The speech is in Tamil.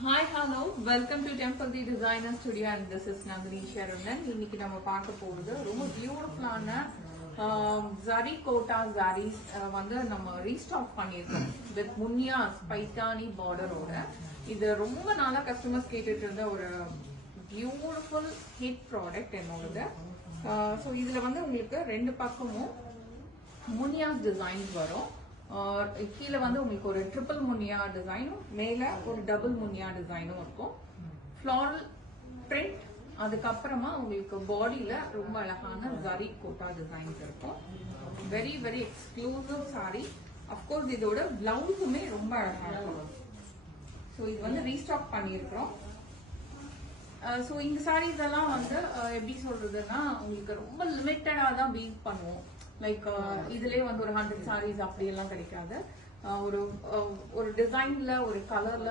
Hi, hello. Welcome to Temple the Designer Studio and this is Nandini Sharandan. இன்னைக்கு நம்ம பார்க்க போறது ரொம்ப பியூட்டிஃபுல்லான zari கோட்டா sarees வந்து நம்ம ரீஸ்டாக் பண்ணியிருக்கோம் வித் முன்னியாஸ் பைத்தானி பார்டரோட. இது ரொம்ப நாளா கஸ்டமர்ஸ் கேட்டுட்டு இருந்த ஒரு பியூட்டிஃபுல் ஹிட் ப்ராடக்ட் என்னோடது. ஸோ இதுல வந்து உங்களுக்கு ரெண்டு பக்கமும் முன்னியாஸ் டிசைன்ஸ் வரும். கீழே வந்து உங்களுக்கு ஒரு ட்ரிபிள் முன்னியா டிசைனும் மேல ஒரு டபுள் முன்னியா டிசைனும் இருக்கும். ஃப்ளாரல் பிரிண்ட், அதுக்கப்புறமா உங்களுக்கு பாடியில ரொம்ப அழகான ஜரி கோட்டா டிசைன்ஸ் இருக்கும். Very very exclusive sorry. Of course இதோட பிளவுஸுமே ரொம்ப அழகா இருக்கும். ஸோ இது வந்து ரீஸ்டாக் பண்ணியிருக்கிறோம். ஸோ இந்த சாரீஸ் எல்லாம் வந்து எப்படி சொல்றதுன்னா உங்களுக்கு ரொம்ப லிமிட்டடா தான் வீவ் பண்ணுவோம். லைக் இதுலயே வந்து ஒரு 100 சாரீஸ் அப்படி எல்லாம் கிடைக்காது. ஒரு டிசைன்ல ஒரு கலர்ல